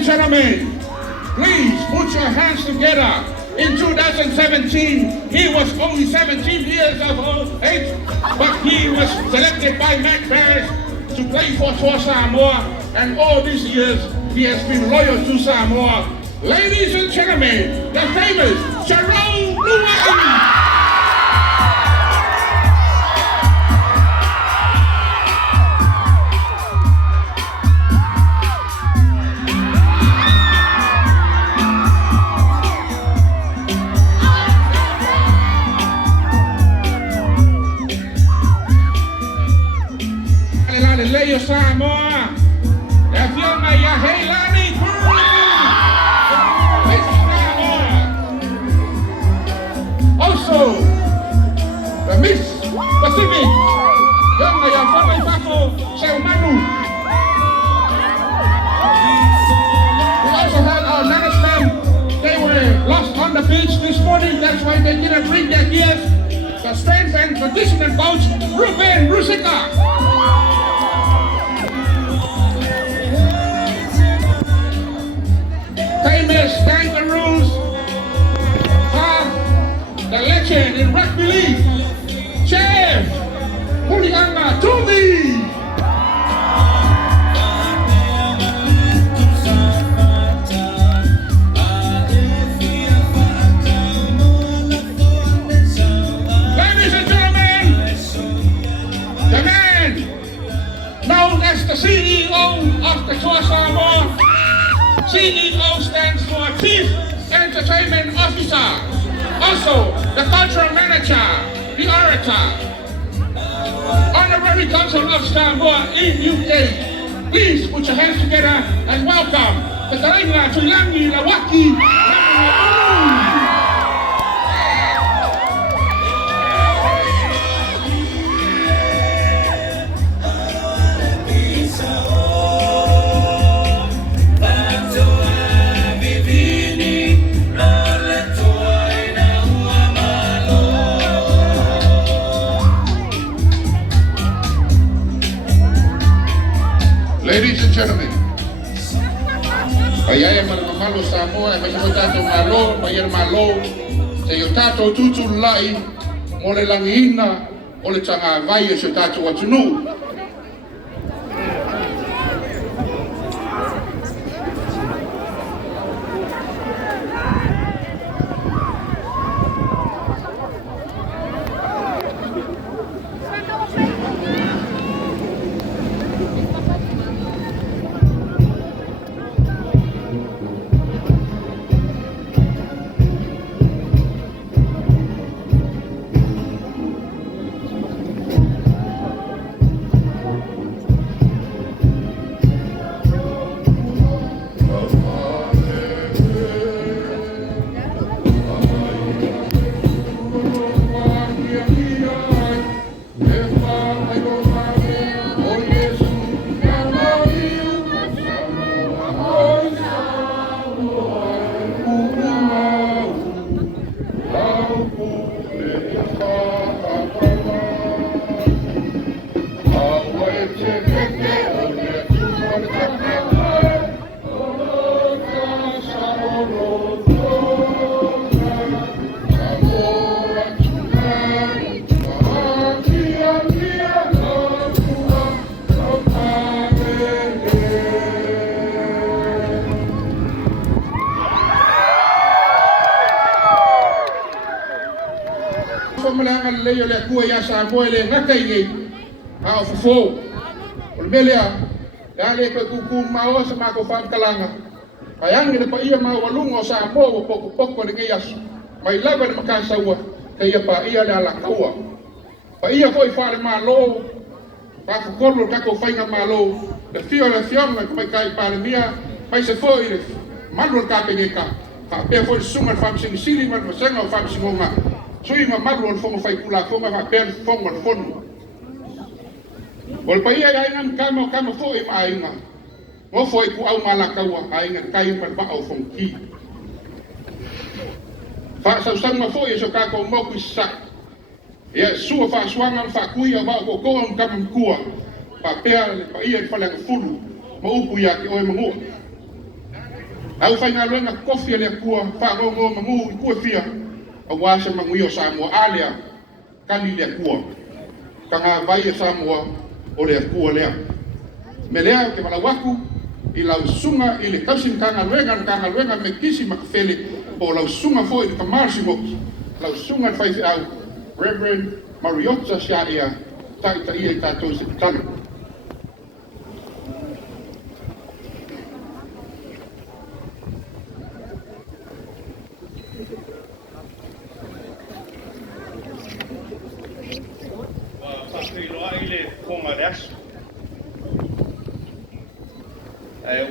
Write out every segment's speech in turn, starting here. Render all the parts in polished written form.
Gentlemen, please put your hands together. In 2017, he was only 17 years of age, but he was selected by Matt Paris to play for Samoa, and all these years he has been loyal to Samoa. Ladies and gentlemen, the famous Jerome Luai. Leo Samoa, la firma ya Heilani also the Miss Pacific, firma ya Family Paco Saumanu. We also had our management. They were lost on the beach this morning, that's why they didn't bring their gears. The strength and conditioning coach, Ruben Rusika. Famous Kangaroos are the legend in rugby league, Chef Mulianga Tumi. Ladies and gentlemen, the man known as the CEO of the Samoa. CEO stands for Chief Entertainment Officer. Also, the Cultural Manager, the Orator. Honorary Consul of Samoa in UK. Please put your hands together and welcome the Karaina Tulangi Lawaki. Ladies and gentlemen, ayaya malo Samoa, may tato malo, may malo, sa iyo tato tutulay, mole lang hina, ole tanga vaya sa tato watunu. malanga le yo le kua ya Samoa le ngaka i a fofo o le lea ya le ko ku mao sa ma ko fa kalanga ayang le pa ia ma walungo Samoa o poko le ngia mai lava le makasa ua ke ia pa ia le ala kaua pa ia foi fa le malo pa ko kolo ka ko fainga malo le fio ko mai kai pa le mia mai se foi le malu ka pe ka pa pe foi sunga fam sing sili ma senga fam singonga sui ma malu fo fai kula ko ma pe fo ma fo Wal pa ia ngam kama foi ma inga mo foi ku au mala kaua ainga kai pa ba au fonki fa sa sang ma foi so ka ko mo ku sa ia sua fa swanga fa kuia ba ko ko kam kua pa pe pa ia fa la fulu mo upu ya ki o mo au fa nga luenga kofi le kua fa ngo mo ku fia a wa se ma ngio Samoa alia kali le kua kanga vai Samoa o le kua lea me lea ke malawaku i lau sunga i le kausin kanga luenga me kisi makfele o lau sunga fo i le kamarsimo lau sunga fai au Reverend Mariota Shaia ta ia tatou se tana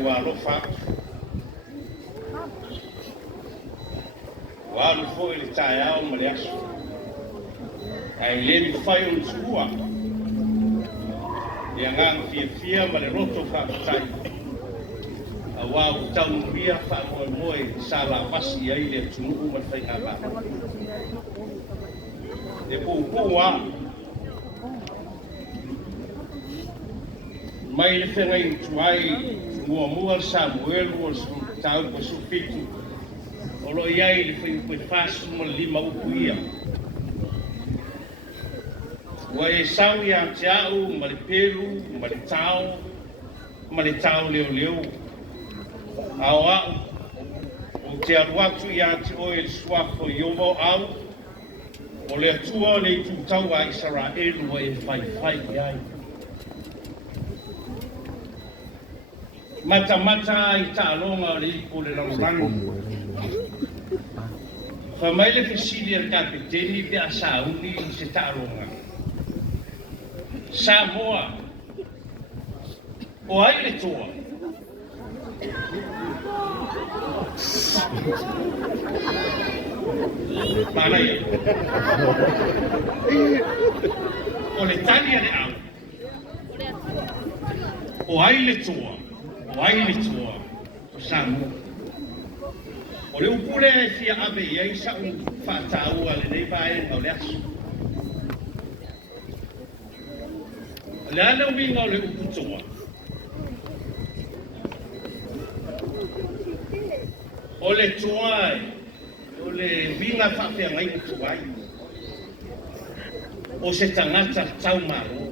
wa lofa wa lo fo il taia o maleas ai le mi fai un sua ia ngang fia ma le roto fa tai a wa o tau ria fa mo sala pasi ai le tunu ma fai ngaba e po wa mai le fenga i tuai mua Samuel was tau ko su fitu o lo iai le fai ko fasu mo lima upuia wa e sau ya tiau ma le pelu ma le tau leo awa o te aruatu ya ti o el swafo yomo au o le atua le tu tau a Israel wa e fai iai mata i talonga le ko le laurang fa mai le fisili al kapiteni pe asauni se talonga Samoa o ai le toa mana ia o le tania le au o ai le toa Wai tua Samoa o le upule e fia ave ia sa un fatau ale nei vai no le asu le ana winga le uputoa o le tuai o le winga fa fia ngai tuai o se tangata tau maro